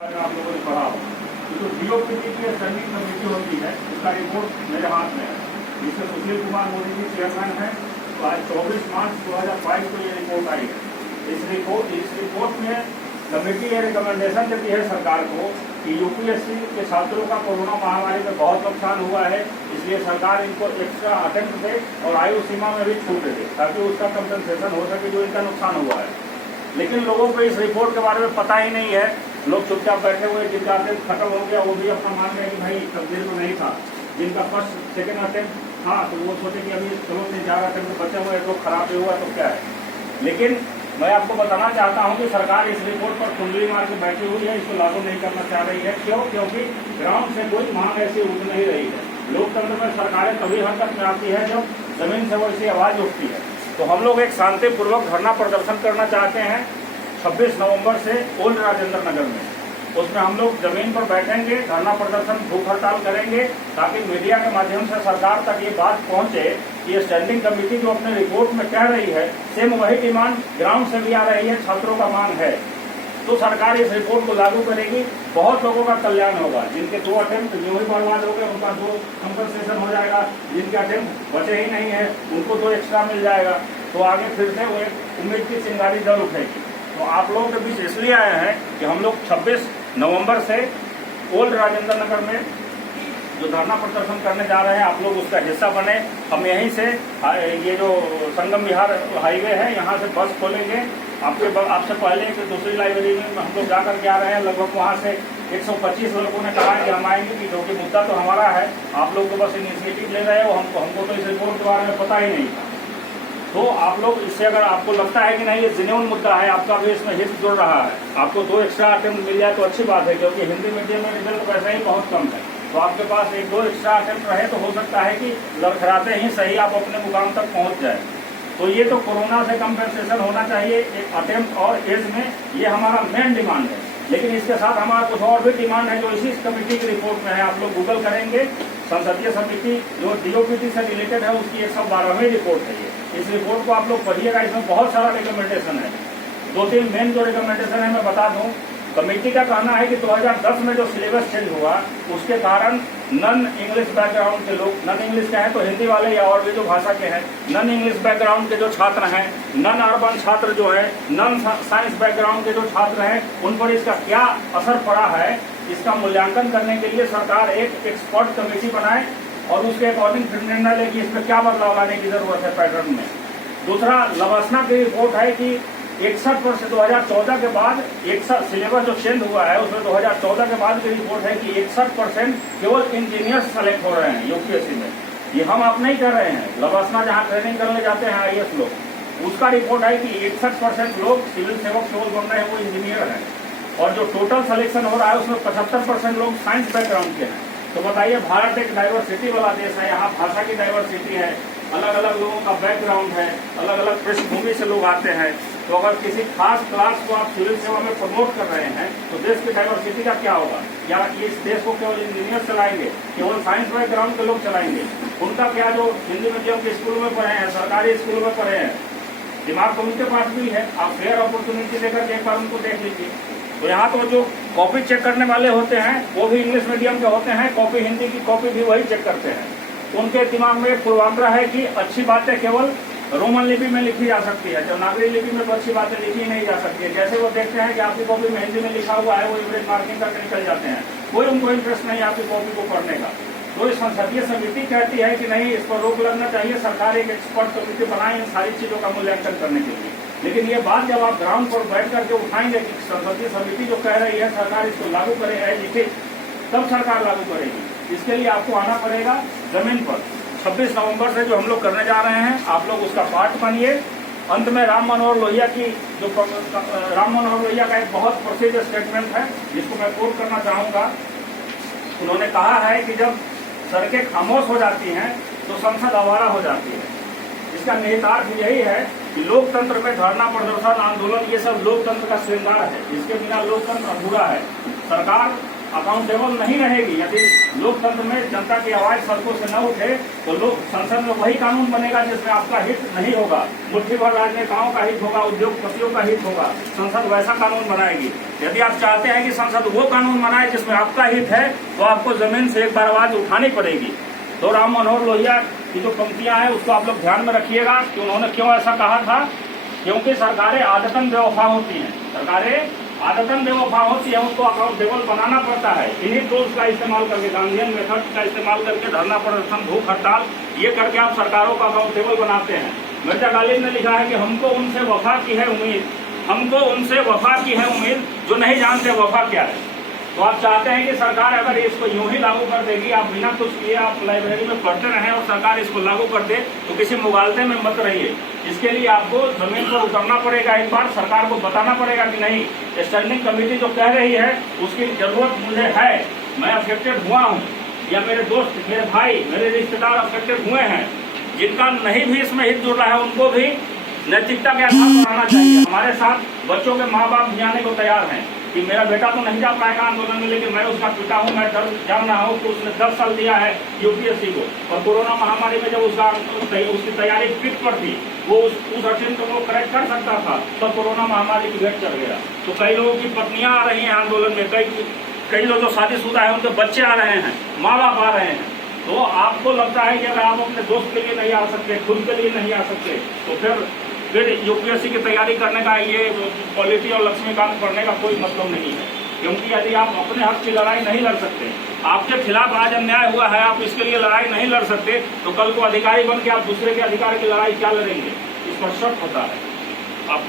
अगर आप लोगों ने पढ़ा हो तो डीओपीटी की स्टैंडिंग कमेटी होती है, उसका रिपोर्ट मेरे हाथ में है, जिससे सुशील कुमार मोदी जी चेयरमैन है। तो आज 24 मार्च 2022 को ये रिपोर्ट आई है। इस रिपोर्ट में कमेटी ये रिकमेंडेशन देती है सरकार को कि यूपीएससी के छात्रों का कोरोना महामारी में बहुत नुकसान हुआ है, इसलिए सरकार इनको एक्स्ट्रा अटेम्प्ट दे और आयु सीमा में भी छूट दे ताकि उसका कंपनसेशन हो सके जो इनका नुकसान हुआ है। लेकिन लोगों को इस रिपोर्ट के बारे में पता ही नहीं है। लोग चुपचाप बैठे हुए, जिनका अटेम्प्ट खत्म हो गया वो भी अपना मान रहे कि भाई तकदीर में नहीं था। जिनका फर्स्ट सेकंड अटेम्प्ट था तो वो सोचे कि अभी चलो 3-4 अटेम्प्ट बचे हुए तो खराब हुआ तो क्या है। लेकिन मैं आपको बताना चाहता हूं कि सरकार इस रिपोर्ट पर कुंडली मार के बैठी हुई है, इसको लागू नहीं करना चाह रही है। क्यों? क्योंकि ग्राउंड से कोई मांग ऐसी उठ नहीं रही है। लोकतंत्र में सरकारें तभी हरकत में आती है जब जमीन से वैसी आवाज उठती है। तो हम लोग एक शांतिपूर्वक धरना प्रदर्शन करना चाहते हैं 26 नवंबर से ओल्ड राजेंद्र नगर में। उसमें हम लोग जमीन पर बैठेंगे, धरना प्रदर्शन भूख हड़ताल करेंगे ताकि मीडिया के माध्यम से सरकार तक ये बात पहुंचे कि ये स्टैंडिंग कमेटी जो अपने रिपोर्ट में कह रही है सेम वही डिमांड ग्राउंड से भी आ रही है, छात्रों का मांग है। तो सरकार इस रिपोर्ट को लागू करेगी, बहुत लोगों का कल्याण होगा। जिनके 2 अटेम्प्ट जो ही बर्बाद हो गए उनका 2 कंपनसेशन हो जाएगा, जिनके अटेम्प्ट बचे ही नहीं है उनको 2 एक्स्ट्रा मिल जाएगा। तो आगे फिर से वो एक उम्मीद की चिंगारी जल उठेगी। तो आप लोगों के बीच इसलिए आए हैं कि हम लोग 26 नवंबर से ओल्ड राजेंद्र नगर में जो धरना प्रदर्शन करने जा रहे हैं, आप लोग उसका हिस्सा बने। हम यहीं से ये जो संगम विहार हाईवे है यहाँ से बस खोलेंगे। आपसे पहले एक दूसरी लाइब्रेरी में हम लोग जाकर के आ रहे हैं। लगभग वहाँ से 125 लोगों ने कहा है कि हम आएंगे, क्योंकि मुद्दा तो हमारा है। आप लोग तो बस इनिशिएटिव ले रहे हो, हमको तो इस रिपोर्ट के बारे में पता ही नहीं था। तो आप लोग इससे अगर आपको लगता है कि नहीं ये जेन्युइन मुद्दा है, आपका भी इसमें हित जुड़ रहा है, आपको 2 एक्स्ट्रा अटेम्प्ट मिल जाए तो अच्छी बात है। क्योंकि हिंदी मीडियम में रिजल्ट वैसे ही बहुत कम है, तो आपके पास 1-2 एक्स्ट्रा अटेम्प्ट रहे तो हो सकता है कि लड़खड़ाते ही सही आप अपने मुकाम तक पहुंच जाए। तो ये तो कोरोना से कंपेंसेशन होना चाहिए एक अटेम्प्ट और एज में, ये हमारा मेन डिमांड है। लेकिन इसके साथ हमारा कुछ और भी डिमांड है जो इसी कमेटी की रिपोर्ट में है। आप लोग गूगल करेंगे, संसदीय समिति जो डीओपीटी से रिलेटेड है उसकी 112वीं रिपोर्ट है ये। इस रिपोर्ट को आप लोग पढ़िएगा, इसमें बहुत सारा रिकमेंडेशन है। 2-3 मेन जो रिकमेंडेशन है मैं बता दूं। कमेटी का कहना है कि 2010 में जो सिलेबस चेंज हुआ उसके कारण नॉन इंग्लिश बैकग्राउंड के लोग, नॉन इंग्लिश के हैं तो हिंदी वाले या और भी जो भाषा के हैं, नॉन इंग्लिश बैकग्राउंड के जो छात्र हैं, नॉन अर्बन छात्र जो है, नॉन साइंस बैकग्राउंड के जो छात्र हैं, उन पर इसका क्या असर पड़ा है इसका मूल्यांकन करने के लिए सरकार एक एक्सपर्ट कमेटी बनाए और उसके अकॉर्डिंग फिर निर्णय ले कि इसमें क्या बदलाव लाने की जरूरत है पैटर्न में। दूसरा, लवासना की रिपोर्ट है कि 61% 2014 के बाद सिलेबस जो चेंज हुआ है उसमें 2014 के बाद की रिपोर्ट है कि 61% केवल इंजीनियर सेलेक्ट हो रहे हैं यूपीएससी में। ये हम आप नहीं कर रहे हैं। लवासना जहाँ ट्रेनिंग करने जाते हैं आईएएस लोग, उसका रिपोर्ट है कि 61% लोग सिविल सेवक केवल बन रहे हैं, वो इंजीनियर हैं। और जो टोटल सिलेक्शन हो रहा है उसमें 75% लोग साइंस बैकग्राउंड के हैं। तो बताइए, भारत एक डाइवर्सिटी वाला देश है, यहाँ भाषा की डाइवर्सिटी है, अलग अलग लोगों का बैकग्राउंड है, अलग अलग पृष्ठभूमि से लोग आते हैं। तो अगर किसी खास क्लास को आप सिविल सेवा में प्रमोट कर रहे हैं तो देश की डाइवर्सिटी का क्या होगा? या इस देश को केवल इंजीनियर चलाएंगे, केवल साइंस बैकग्राउंड के लोग चलाएंगे? उनका क्या जो हिंदी मीडियम के स्कूलों में पढ़े हैं, सरकारी स्कूलों में पढ़े हैं, दिमाग तो उनके पास भी है। आप फेयर अपॉर्चुनिटी लेकर के एक बार उनको देख लीजिए। तो यहाँ तो जो कॉपी चेक करने वाले होते हैं वो भी इंग्लिश मीडियम के होते हैं, कॉपी हिंदी की कॉपी भी वही चेक करते हैं। उनके दिमाग में एक पूर्वाग्रह है कि अच्छी बातें केवल रोमन लिपि में लिखी जा सकती है, देवनागरी लिपि में तो अच्छी बातें लिखी नहीं जा सकती है। जैसे वो देखते हैं कि आपकी कॉपी में हिंदी में लिखा हुआ है वो एवरेज मार्किंग करके निकल जाते हैं, कोई उनको इंटरेस्ट नहीं आपकी कॉपी को पढ़ने का। तो संसदीय समिति कहती है कि नहीं, इस पर रोक लगना चाहिए, सरकार एक एक्सपर्ट कमेटी बनाए इन सारी चीजों का मूल्यांकन करने के लिए। लेकिन ये बात जब आप ग्राउंड पर बैठ करके उठाएंगे कि संसदीय समिति जो कह रही है सरकार इसको लागू करे है लिखित, तब सरकार लागू करेगी। इसके लिए आपको आना पड़ेगा जमीन पर। 26 नवंबर से जो हम लोग करने जा रहे हैं, आप लोग उसका पार्ट बनिए। अंत में राम मनोहर लोहिया का एक बहुत प्रसिद्ध स्टेटमेंट है जिसको मैं कोट करना चाहूंगा। उन्होंने कहा है कि जब सड़कें खामोश हो जाती हैं तो संसद आवारा हो जाती है। इसका निहितार्थ यही है कि लोकतंत्र में धरना प्रदर्शन आंदोलन ये सब लोकतंत्र का श्रृंगार है, इसके बिना लोकतंत्र अधूरा है। सरकार अकाउंटेबल नहीं रहेगी। यदि लोकतंत्र में जनता की आवाज सड़कों से न उठे तो लोग संसद में वही कानून बनेगा जिसमें आपका हित नहीं होगा, मुट्ठी भर राजनेताओं का हित होगा, उद्योगपतियों का हित होगा। संसद वैसा कानून बनाएगी। यदि आप चाहते हैं कि संसद वो कानून बनाए जिसमें आपका हित है तो आपको जमीन से एक बार आवाज उठानी पड़ेगी। तो राम मनोहर लोहिया की जो पंक्तियां हैं उसको आप लोग ध्यान में रखिएगा कि उन्होंने क्यों ऐसा कहा था। क्योंकि सरकारें आदतन बेवफा होती हैं, सरकारें आदतन बेवफा होती है, उनको अकाउंटेबल बनाना पड़ता है। इन्हीं टूल्स का इस्तेमाल करके, गांधीयन मेथड का इस्तेमाल करके धरना प्रदर्शन, भूख हड़ताल ये करके आप सरकारों को अकाउंटेबल बनाते हैं। मिर्जा गालिब ने लिखा है कि हमको उनसे वफा की है उम्मीद, हमको उनसे वफा की है उम्मीद जो नहीं जानते वफा क्या है। तो आप चाहते हैं कि सरकार अगर इसको यूं ही लागू कर देगी, आप बिना कुछ किए आप लाइब्रेरी में पढ़ते रहें और सरकार इसको लागू कर दे, तो किसी मुगालते में मत रहिए। इसके लिए आपको जमीन पर उतरना पड़ेगा, एक बार सरकार को बताना पड़ेगा कि नहीं, स्टैंडिंग कमेटी जो कह रही है उसकी जरूरत मुझे है, मैं अफेक्टेड हुआ हूँ, या मेरे दोस्त, मेरे भाई, मेरे रिश्तेदार अफेक्टेड हुए हैं, जिनका नहीं भी इसमें हित जुड़ रहा है उनको भी नैतिकता के आधार पर आना चाहिए। हमारे साथ बच्चों के माँ बाप भी आने को तैयार हैं कि मेरा बेटा तो नहीं जा पाएगा आंदोलन में, लेकिन मैं उसका पिता हूँ, मैं जान रहा हूँ कि उसने 10 साल दिया है यूपीएससी को, और कोरोना महामारी में जब उसकी तैयारी फिट पर थी, वो उस अटेम्प्ट को करेक्ट कर सकता था, तो कोरोना महामारी की भेंट चढ़ गया। तो कई लोगों की पत्नियां आ रही हैं आंदोलन में, कई लोग जो शादीशुदा है उनके बच्चे आ रहे हैं, माँ बाप आ रहे हैं। तो आपको लगता है कि अगर आप अपने दोस्त के लिए नहीं आ सकते, खुद के लिए नहीं आ सकते, तो फिर यूपीएससी की तैयारी करने का, ये पॉलिटी और लक्ष्मीकांत पढ़ने का कोई मतलब नहीं है। क्योंकि यदि आप अपने हक की लड़ाई नहीं लड़ सकते, आपके खिलाफ आज अन्याय हुआ है, आप इसके लिए लड़ाई नहीं लड़ सकते, तो कल को अधिकारी बन के आप दूसरे के अधिकार की लड़ाई क्या लड़ेंगे? इस पर शक होता है। आप